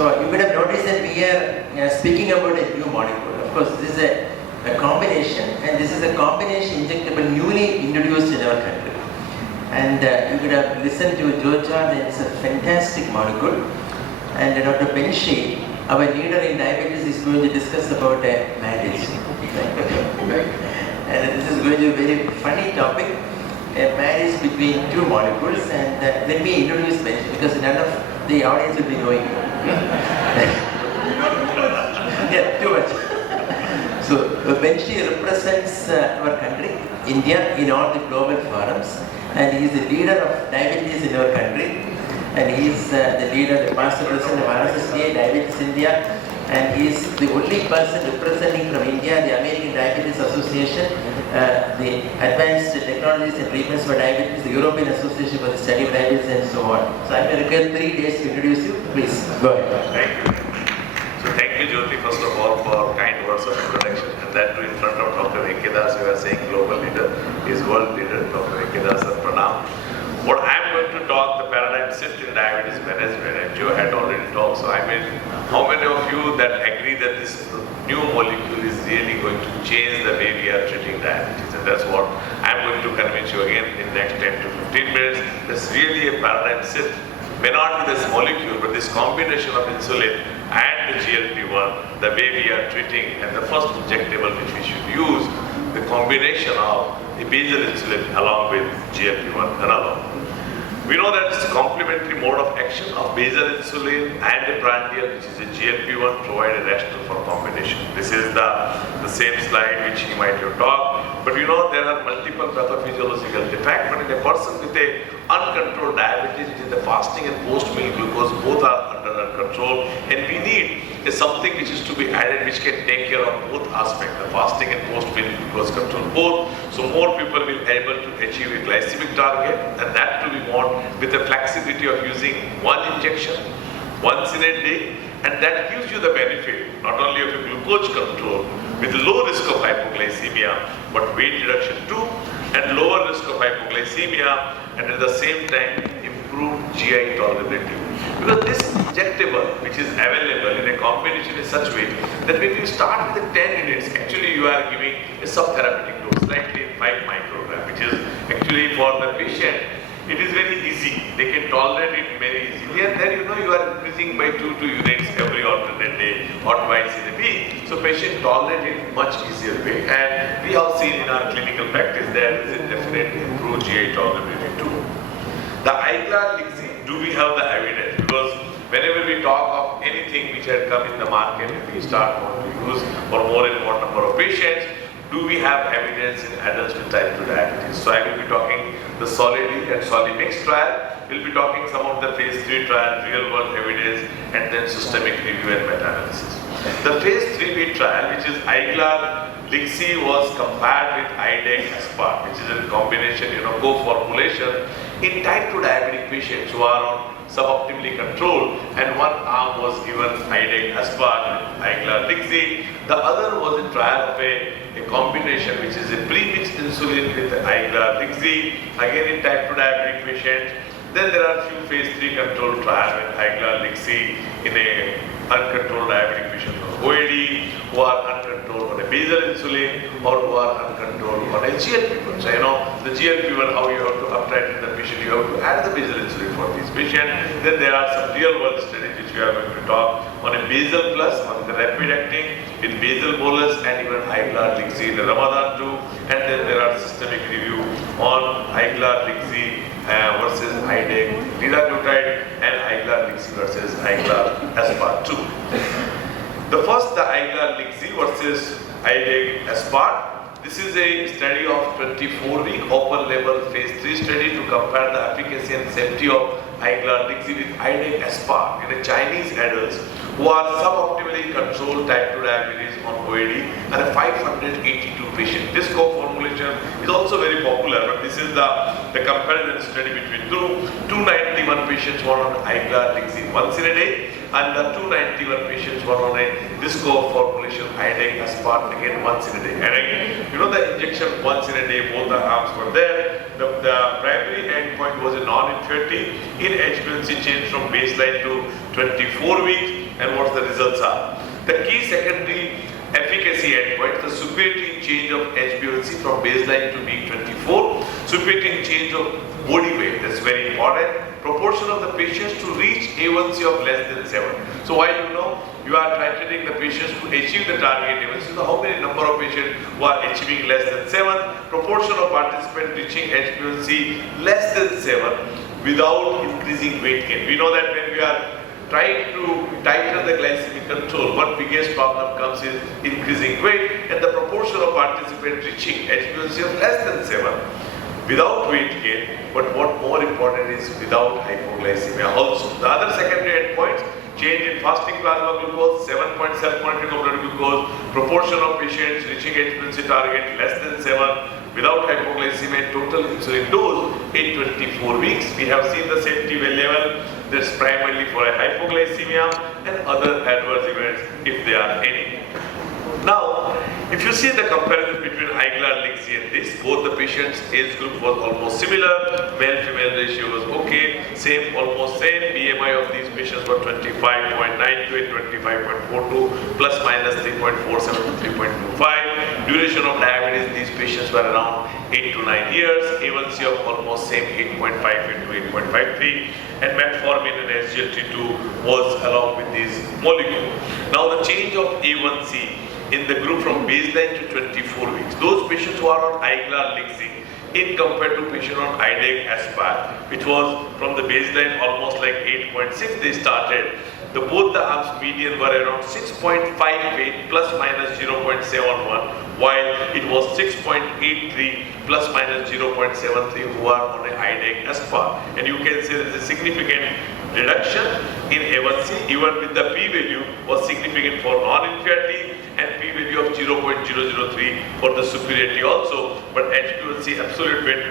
So you could have noticed that we are speaking about a new molecule. Of course, this is a combination, and this is a combination injectable newly introduced in our country. And you could have listened to Georgia, and it's a fantastic molecule. And Dr.Banshi, our leader in diabetes, is going to discuss about marriage. And this is going to be a very funny topic, a marriage between two molecules. And let me introduce Banshi, because none of the audience will be knowing. Yeah, too much. So Banshi represents our country, India, in all the global forums. And he is the leader of diabetes in our country. And he is the leader, the past president of RSSDA, Diabetes India. And he is the only person representing from India, the American Diabetes Association, the Advanced Technologies and Treatments for Diabetes, the European Association for the Study of Diabetes, and so on. So I'm going to require 3 days to introduce you. Please, go ahead. Thank you. So thank you, Jyoti, first of all, for kind words of introduction. And that too in front of Dr. Venkadas, you are saying global leader, is world leader, Dr. Venkadas, and Pranam. What I'm going to talk, the paradigm shift in diabetes management, and Joe had already talked. So I mean, how many of you that agree that this new molecule is really going to change the way we are treating diabetes? And that's what I'm going to convince you again in next 10 to 15 minutes. There's really a paradigm shift. May not be this molecule, but this combination of insulin and the GLP-1, the way we are treating, and the first injectable which we should use, the combination of the basal insulin along with GLP-1 analog. We know that it's a complementary mode of action of basal insulin and the prandial, which is a GLP-1, provide a rationale for combination. This is the same slide which he might have talked. But you know there are multiple pathophysiological defects. But in a person with a uncontrolled diabetes, which is the fasting and post-meal glucose, both are under our control. And we need something which is to be added which can take care of both aspects, the fasting and post-meal glucose control both. So more people will be able to achieve a glycemic target, and that to be more with the flexibility of using one injection once in a day, and that gives you the benefit not only of a glucose control with low risk of hypoglycemia, but weight reduction too, and lower risk of hypoglycemia, and at the same time improved GI tolerability. Because this injectable which is available in a combination in such way that when you start with the 10 units, actually you are giving a subtherapeutic dose, slightly 5 microgram, which is actually for the patient, it is very easy. They can tolerate it very easily. And then you are increasing by 2 units every alternate day or twice in a week. So patient tolerate it much easier way. And we have seen in our clinical practice there is a definite improved GI tolerability too. The iGlarLix, do we have the evidence? Because whenever we talk of anything which had come in the market, we start to use for more and more number of patients, do we have evidence in adults with type 2 diabetes? So I will be talking the SOLID and SOLIMIX trial. We'll be talking some of the phase 3 trial, real world evidence, and then systemic review and meta-analysis. The phase 3B trial, which is iGlarLix, was compared with IDEC-aspart, which is a combination, co-formulation in type 2 diabetic patients who are on suboptimally controlled, and one arm was given IDEC-aspart with iGlarLix. The other was a trial of a combination which is a pre-mixed insulin with iGlarLix, again in type 2 diabetic patients. Then there are few phase 3 controlled trials with iGlarLix in a uncontrolled diabetic patient on OAD, who are uncontrolled on a basal insulin, or who are uncontrolled on a GLP-1. So the GLP-1, how you have to uptitrate the patient, you have to add the basal insulin for these patients. Then there are some real world studies which we are going to talk on a basal plus, on the rapid acting, with basal bolus, and even iGlarLix in the Ramadan too. And then there are systemic review on iGlarLix versus IDEC liraglutide, and iGlarLix versus iGlar-aspart 2. The first, the iGlarLix versus IDEC-aspart. This is a study of 24-week open-label phase 3 study to compare the efficacy and safety of iGlarLix with IDEC-aspart in a Chinese adults who are suboptimally controlled type 2 diabetes on OAD, and a 582 patient. This co-formulation is also very popular, but this is the comparison study between 291 patients who are on iGlarLix once in a day, and the 291 patients were on a disco formulation IDEC-aspart again once in a day. And again, the injection once in a day, both the arms were there. the primary endpoint was a non-inferiority in HbA1c change from baseline to 24 weeks, and what the results are. The key secondary efficacy endpoint, the superiority in change of HbA1c from baseline to week 24, superiority in change of body weight, that's very important, proportion of the patients to reach A1C of less than 7. So while you are titrating the patients to achieve the target A1C, so how many number of patients who are achieving less than 7, proportion of participants reaching HbA1c less than 7 without increasing weight gain. We know that when we are trying to tighten the glycemic control, one biggest problem comes is increasing weight, and the proportion of participants reaching HbA1c of less than 7 without weight gain, but what more important is without hypoglycemia also. The other secondary endpoints, change in fasting plasma glucose, 7-point self-monitoring of blood glucose, proportion of patients reaching HbA1c target less than 7 without hypoglycemia, total insulin dose in 24 weeks. We have seen the safety level that's primarily for a hypoglycemia and other adverse events if there are any. Now, if you see the comparison between iGlarLix and this, both the patients' age group was almost similar, male-female ratio was okay, almost same, BMI of these patients were 25.92 and 25.42, plus minus 3.47 to 3.25. Duration of diabetes in these patients were around 8 to 9 years, A1C of almost same 8.58 to 8.53, and metformin and SGLT2 was along with these molecules. Now the change of A1C in the group from baseline to 24 weeks. Those patients who are on iGlarLix in compared to patient on IDEC aspart, which was from the baseline almost like 8.6 they started. Both the arms median were around 6.58 plus minus 0.71, while it was 6.83 plus minus 0.73 who are on an IDEC aspart. And you can see there is a significant reduction in A1C, even with the p-value was significant for non-inferiority and p-value of 0.003 for the superiority also, but HbA1c absolute weight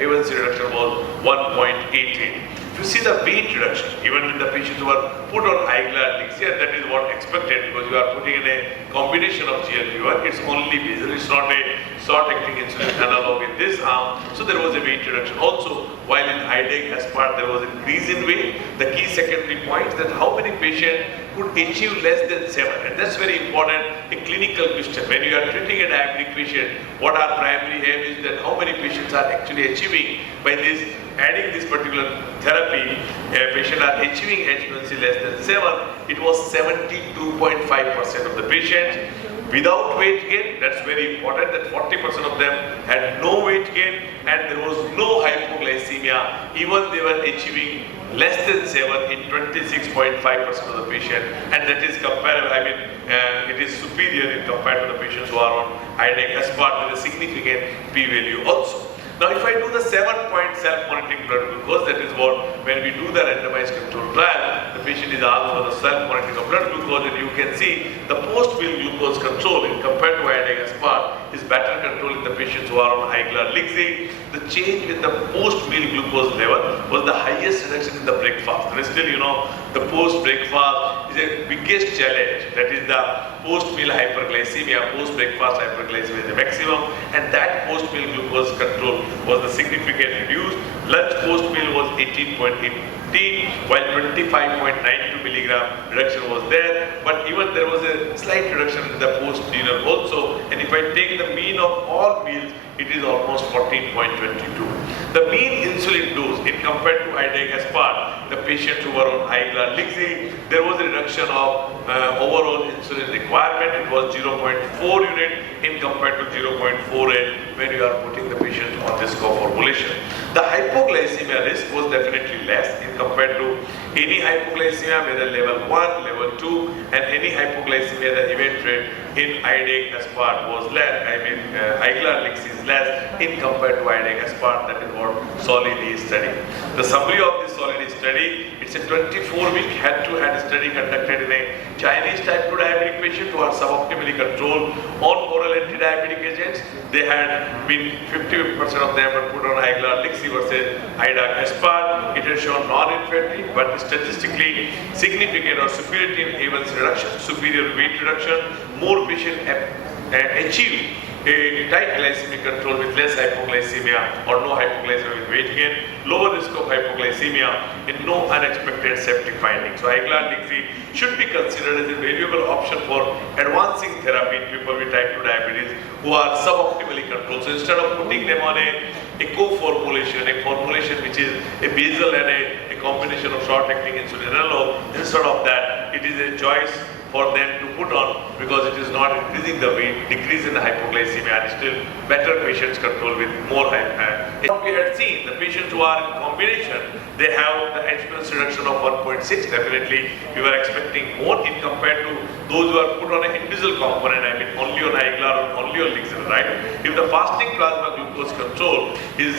A1C reduction was 1.88. If you see the weight reduction, even with the patients who are put on iGlarLix, that is what expected, because you are putting in a combination of GLP-1, it's only basal, it's not a short-acting insulin analog in this arm, so there was a weight reduction. Also, while in IDEC aspart there was an increase in weight, the key secondary point is that how many patients could achieve less than 7, and that's very important, a clinical question. When you are treating a diabetic patient, what our primary aim is that how many patients are actually achieving by this, adding this particular therapy, a patient are achieving HbA1c less than 7, it was 72.5% of the patients. Without weight gain, that's very important, that 40% of them had no weight gain and there was no hypoglycemia, even they were achieving less than 7 in 26.5% of the patient, and that is comparable, it is superior in compared to the patients who are on IDEC aspart with a significant p-value also. Now if I do the 7-point self-monitoring blood glucose, that is what, when we do the randomized control trial, the patient is asked for the self-monitoring of blood glucose, and you can see the post-meal glucose control in compared to IDEC aspart is better control in the patients who are on iGlarLix. The change in the post-meal glucose level was the highest reduction in the breakfast. And still, the post-breakfast is a biggest challenge, that is the post-meal hyperglycemia, post-breakfast hyperglycemia is the maximum, and that post-meal glucose control was the significant reduced. Lunch post-meal was 18.18, while 25.92 milligram reduction was there, but even there was a slight reduction in the post-dinner also, and if I take the mean of all meals, it is almost 14.22. The mean insulin dose in compared to IDEC aspart, the patients who were on iGlarLix, there was a reduction of overall insulin requirement. It was 0.4 unit in compared to 0.48 when you are putting the patient on this co-formulation. The hypoglycemia risk was definitely less in compared to any hypoglycemia, whether level 1, level 2, and any hypoglycemia, the event rate in IDEC aspart was less. iGlarLix is less in compared to IDEC aspart. That is what SOLID is studying. The summary of this SOLID study, it's a 24-week head-to-head study conducted in a Chinese type 2 diabetic patient who are suboptimally controlled on oral anti-diabetic agents. They had been 50% of them were put on iGlarLix versus IDEC aspart. It has shown non-inferiority, but statistically significant or superiority in A1C reduction, superior weight reduction. More patients achieve a tight glycemic control with less hypoglycemia or no hypoglycemia with weight gain, lower risk of hypoglycemia, and no unexpected septic findings. So iGlarLix should be considered as a valuable option for advancing therapy in people with type 2 diabetes who are suboptimally controlled. So instead of putting them on a co-formulation, a formulation which is a basal and a combination of short-acting insulin analog, instead of that, it is a choice for them to put on because it is not increasing the weight, decrease in the hypoglycemia, and still better patients control with more we had seen the patients who are in combination, they have the HbA1c reduction of 1.6. Definitely, we were expecting more in compared to those who are put on an individual component. I mean, only on iGlar or only on Lixil, right? If the fasting plasma glucose control is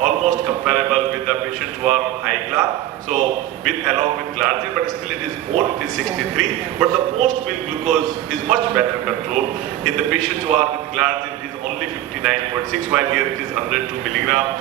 almost comparable with the patients who are on iGlar, so along with Glargine, but still it is more, it is 63. But the post-meal glucose is much better control. In the patients who are with Glargine, it is only 59.6, while here it is 102 milligram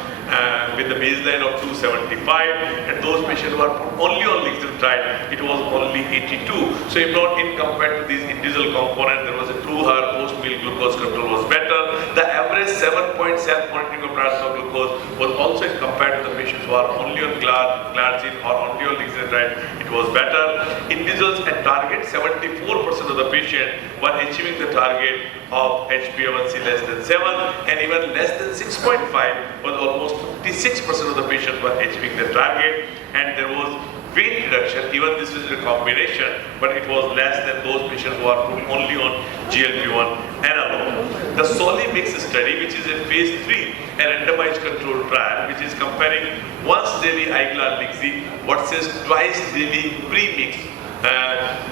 with the baseline of 275. And those patients who are put only on Lixil trial, it was only 82. So if not in compared to these individual components, there was a true post-meal glucose control was better. The average 7.7 monitoring of plasma glucose was also compared to the patients who are only on Glargine or only on Lixil trial, it was better. Individuals at target, 74% of the patients were achieving the target of HbA1c less than 7, and even less than 6.5 was almost 56% of the patients were achieving the target, and there was weight reduction. Even this is a combination, but it was less than those patients who are only on GLP-1 analog. The SOLI-MIX study, which is a phase 3 a randomized controlled trial, which is comparing once daily iGlarLix versus twice daily pre-mix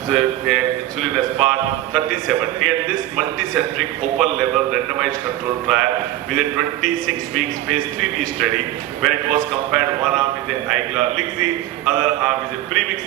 the insulin as part 3070, and this multicentric open label randomized controlled trial with a 26 weeks phase 3B study where it was compared one arm with the iGlarLix, other arm is a premix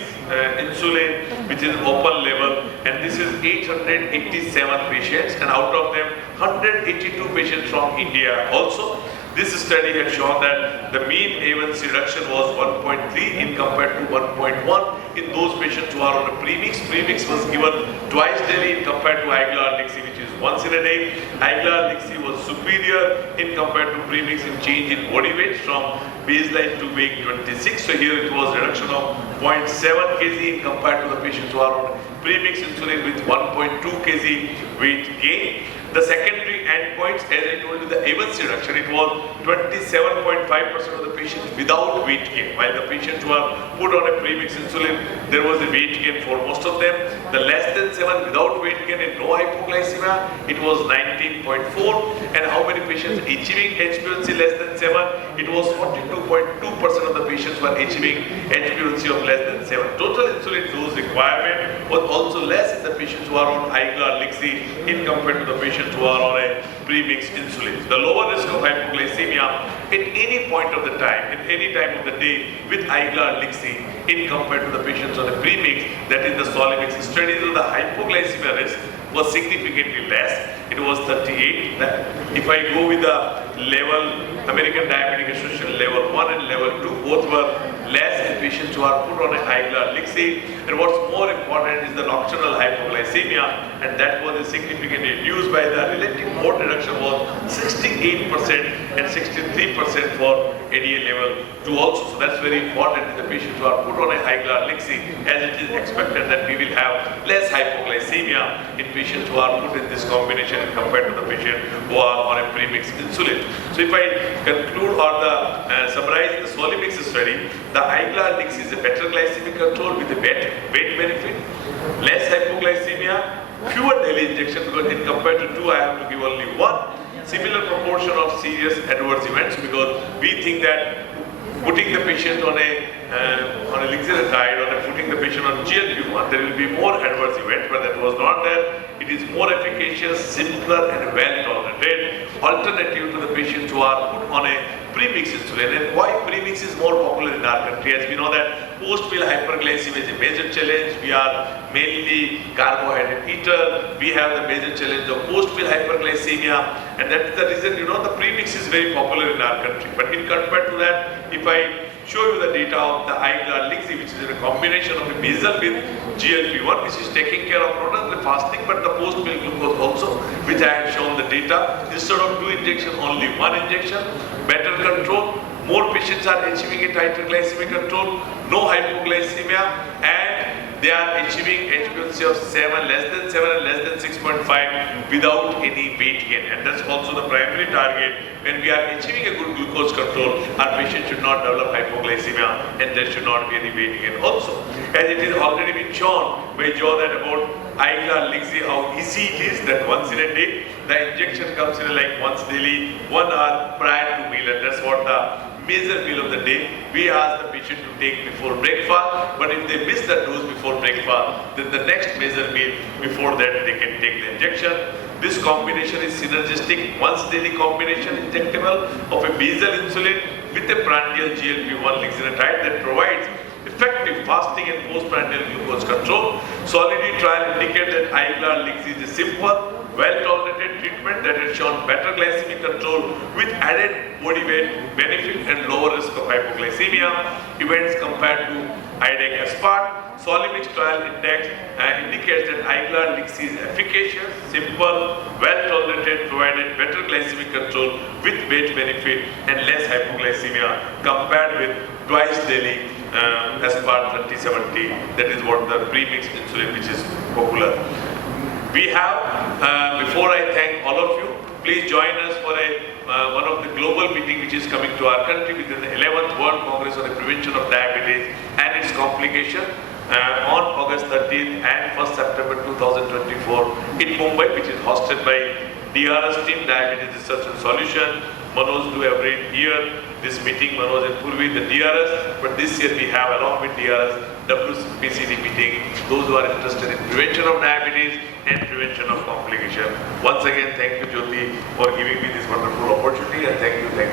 insulin which is open label, and this is 887 patients, and out of them 182 patients from India also. This study had shown that the mean A1C reduction was 1.3 in compared to 1.1 in those patients who are on a premix. Premix was given twice daily in compared to iGlarLix, which is once in a day. iGlarLix was superior in compared to premix in change in body weight from baseline to week 26. So here it was reduction of 0.7 kg in compared to the patients who are on premix insulin with 1.2 kg weight gain. The secondary endpoints, as I told you, the A1C reduction, it was 27.5% of the patients without weight gain, while the patients who are put on a premix insulin, there was a weight gain for most of them. The less than 7 without weight gain and no hypoglycemia, it was 19.4. And how many patients achieving HbA1c less than 7? It was 42.2% of the patients were achieving HbA1c of less than 7. Total insulin dose requirement was also less in the patients who are on iGlarLix in compared to the patients who are on a premixed insulin. The lower risk of hypoglycemia at any point of the time, at any time of the day with iGlarLix in compared to the patients on a premix, that is the SOLI-MIX studies, the hypoglycemia risk was significantly less. It was 38. If I go with the level, American Diabetic Association level 1 and level 2, both were less in patients who are put on a iGlarLix. And what's more important is the nocturnal hypoglycemia, and that was significantly reduced by the relative mode reduction was 68% and 63% for ADA level 2 also. So that's very important in the patients who are put on a iGlarLix, as it is expected that we will have less hypoglycemia in patients who are put in this combination compared to the patient who are on a premixed insulin. So if I conclude or summarize the SOLI-MIX study, the iGlarLix is a better glycemic control with a weight benefit, less hypoglycemia, fewer daily injections, because in compared to 2 I have to give only 1. Similar proportion of serious adverse events, because we think that putting the patient on a lixiritide or putting the patient on GLP-1, there will be more adverse events, but that was not there. It is more efficacious, simpler and well tolerated alternative to the patients who are put on a premix insulin. And why premix is more popular in our country? As we know that post-meal hyperglycemia is a major challenge. We are mainly carbohydrate eater. We have the major challenge of post-meal hyperglycemia, and that's the reason, the premix is very popular in our country. But in compared to that, if I show you the data of the iGlarLix, which is a combination of a basal with GLP-1, which is taking care of not only fasting but the post-meal glucose also, which I have shown the data. Instead of 2 injections, only 1 injection, better control. More patients are achieving a tighter glycemic control, no hypoglycemia, and they are achieving HbA1c of 7, less than 7 and less than 6.5 without any weight gain. And that's also the primary target. When we are achieving a good glucose control, our patient should not develop hypoglycemia and there should not be any weight gain also. As it is already been shown by Joe that about iGlarLix, how easy it is that once in a day, the injection comes in like once daily, 1 hour prior to meal, and that's what the major meal of the day we ask the patient to take before breakfast. But if they miss the dose before breakfast, then the next major meal before that they can take the injection. This combination is synergistic, once daily combination injectable of a basal insulin with a prandial GLP-1 liximatide that provides effective fasting and postprandial glucose control. Solidity trial indicates that iGlarLix is a simple, well-tolerated treatment that has shown better glycemic control with added body weight benefit and lower risk of hypoglycemia events compared to IDEC aspart. Solimix trial index indicates that iGlarLix is efficacious, simple, well-tolerated, provided better glycemic control with weight benefit and less hypoglycemia compared with twice daily aspart 3070. That is what the pre-mixed insulin which is popular. We have, before I thank all of you, please join us for one of the global meeting which is coming to our country within the 11th World Congress on the Prevention of Diabetes and its Complication on August 13th and 1st September 2024 in Mumbai, which is hosted by DRS team, Diabetes Research and Solution. Manoj do every year this meeting, Manoj and Purvi, the DRS, but this year we have along with DRS WPCD meeting, those who are interested in prevention of diabetes and prevention of complication. Once again, thank you Jyoti for giving me this wonderful opportunity, and thank you.